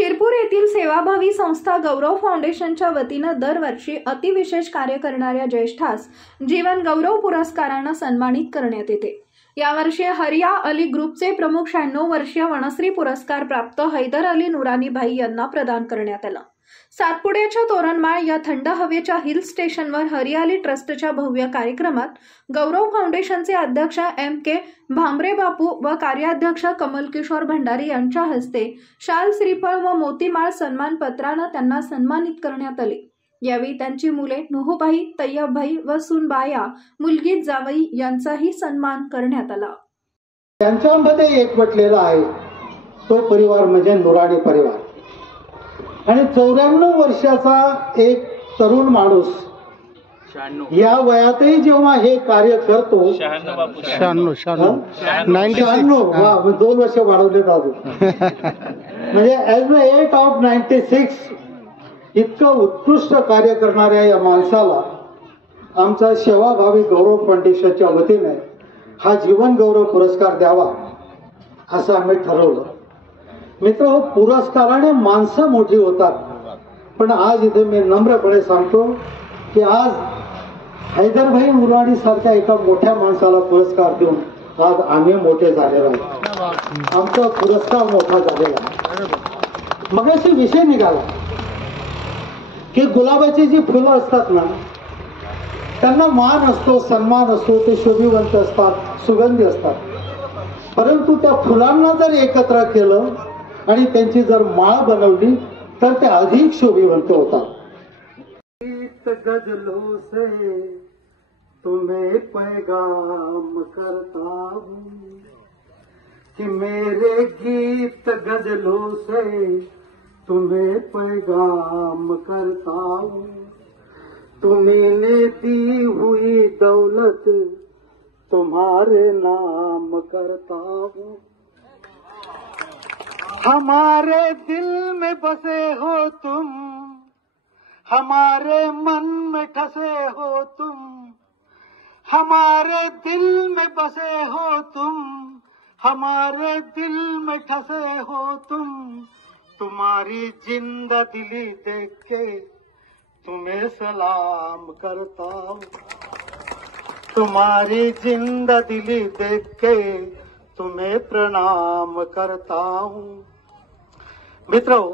शिरपूर येथील सेवाभावी संस्था गौरव फाउंडेशनच्या वतीनं दरवर्षी अतिविशेष कार्य करणाऱ्या ज्येष्ठास जीवन गौरव पुरस्कारानं सन्मानित करण्यात येते। यावर्षी हरिया अली ग्रुपचे प्रमुख 96 वर्षीय वनश्री पुरस्कार प्राप्त हैदर अली नुरानी भाई यांना प्रदान करण्यात आला। सातपुड्याच्या तोरणमाळ या थंड हवेच्या हिल स्टेशनवर हरियाली ट्रस्टच्या भव्य कार्यक्रमात गौरव फाउंडेशनचे अध्यक्ष M.K. भामरे बापू व कार्याध्यक्ष कमल किशोर भंडारी यांच्या हस्ते शाल, श्रीफळ व मोतीमाळ सन्मान पत्रानं त्यांना सन्मानित करण्यात आले। यावेळी त्यांची मुले नुहूबाई, तय्यबभाई व सुनबाया, मुलगी जावई यांचाही सन्मान करण्यात आला। त्यांच्यामध्ये एकवटलेला आहे तो परिवार म्हणजे नुरानी परिवार। आणि 94 वर्षाचा एक तरुण माणूस या वयातही जेव्हा हे कार्य करतो, 96 2 वर्ष वाढवलेत अजून म्हणजे ॲज द एज ऑफ 96 इतकं उत्कृष्ट कार्य करणाऱ्या या माणसाला आमचा सेवाभावी गौरव फाउंडेशनच्या वतीने हा जीवन गौरव पुरस्कार द्यावा असं आम्ही ठरवलं। मित्र, पुरस्काराने माणसं मोठी होतात, पण आज इथे मी नम्रपणे सांगतो की आज हैदरभाई नुरानी सारख्या एका मोठ्या माणसाला पुरस्कार देऊन आज आम्ही मोठे झालेलो आहोत। आमचा पुरस्कार मोठा झालेला आहे। मगाशी विषय निघाला की गुलाबाची जी फुलं असतात ना, त्यांना मान असतो, सन्मान असतो, ते शोभिवंत असतात, सुगंधी असतात, परंतु त्या फुलांना जर एकत्र केलं आणि त्यांची जर माळ बनवली तर ते अधिक शोभिवंत होतात। गीत गजलों से तुम्हें पैगाम करता हूँ कि मेरे गीत गजलों से तुम्हें पैगाम करता हूँ। तुम्हें दी हुई दौलत तुम्हारे नाम करता हूँ। हमारे दिल में बसे हो तुम, हमारे मन में ठसे हो तुम, हमारे दिल में बसे हो तुम, हमारे दिल में ठसे हो तुम। तुम्हारी जिंदा दिली देख के तुम्हें सलाम करता हूँ। तुम्हारी जिंदा दिली देख के तुम्हें प्रणाम करता हूँ। मित्रों,